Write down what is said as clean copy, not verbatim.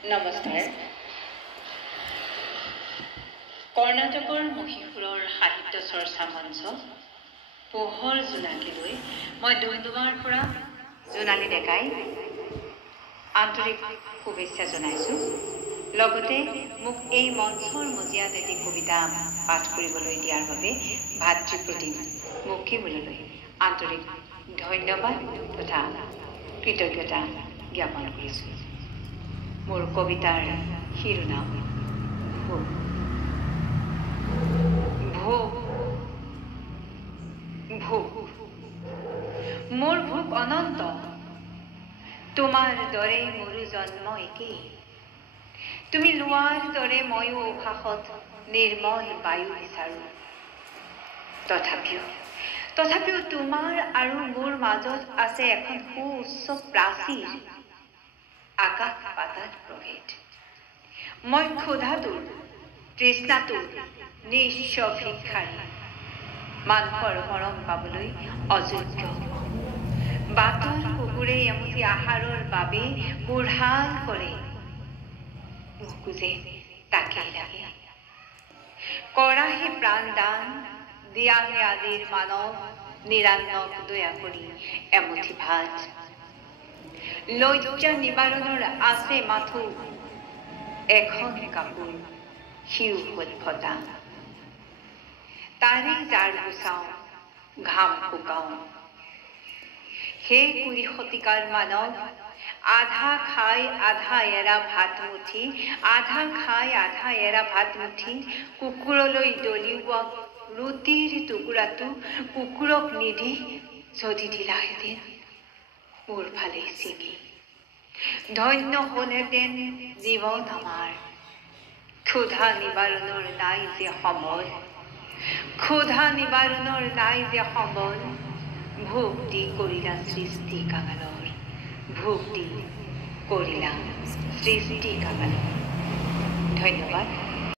নমস্কাৰ। কৰ্ণাটকৰ মহীশূৰৰ সাহিত্য চৰ্চা মঞ্চ পোহৰ জোনাকীলৈ মই ডুমডুমাৰ পৰা জোনালী ডেকাই আন্তৰিক শুভেচ্ছা জনাইছোঁ। লগতে মোক এই মঞ্চৰ মজিয়াত এটি কবিতা পাঠ কৰিবলৈ দিয়াৰ বাবে ভাতৃপ্ৰতিম মুক্তিমূললৈ আন্তৰিক ধন্যবাদ তথা কৃতজ্ঞতা জ্ঞাপন কৰিছোঁ। মোৰ কবিতাৰ শিৰোনাম ভোক। মোৰ ভোক অনন্ত, তোমাৰ দৰে মোৰো জন্ম একেই। তুমি লোৱাৰ দৰে ময়ো উশাহত নিৰ্মল বায়ু বিচাৰোঁ। তথাপিও তোমাৰ আৰু মোৰ মাজত আছে এখন সুউচ্চ প্ৰাচীৰ, আকাশ পাতাল প্ৰভেদ। মই ক্ষুধাতুৰ, তৃষ্ণাতুৰ নিঃস্ব ভিক্ষাৰী, মানুহৰ মৰম পাবলৈ অযোগ্য। বাটৰ কুকুৰে এমুঠি আহাৰৰ বাবে উঢ়াল কৰে, মোকো যে তাকেই লাগে। কৰাহে প্ৰাণদান, দিয়াহে আদিৰ মানৱ নিৰান্নক দয়া কৰি এমুঠি ভাত। লজ্জা নিবাৰণৰ আছে মাথো এখন কাপোৰ শিৰোভত ফটা। তাৰে জাল গুচাওঁ, ঘাম শুকাওঁ। হে ২০ শতিকাৰ মানৱ, আধা খাই আধা এৰা ভাতমুঠি, আধা খাই আধা এৰা ভাতমুঠি কুকুৰলৈ দলিওৱা ৰুটিৰ টুকুৰাটো কুকুৰক নিদি যদি দিলাহেঁতেন মোৰ ফালে ছিঙি, ধন্য হ'লহেঁতেন জীৱন আমাৰ। ক্ষুধা নিবাৰণৰ নাই যে সমল, ক্ষুধা নিবাৰণৰ নাই যে সমল। ভোক দি কৰিলা সৃষ্টি কাঙালৰ, ভোক দি কৰিলা সৃষ্টি কাঙালৰ। ধন্যবাদ।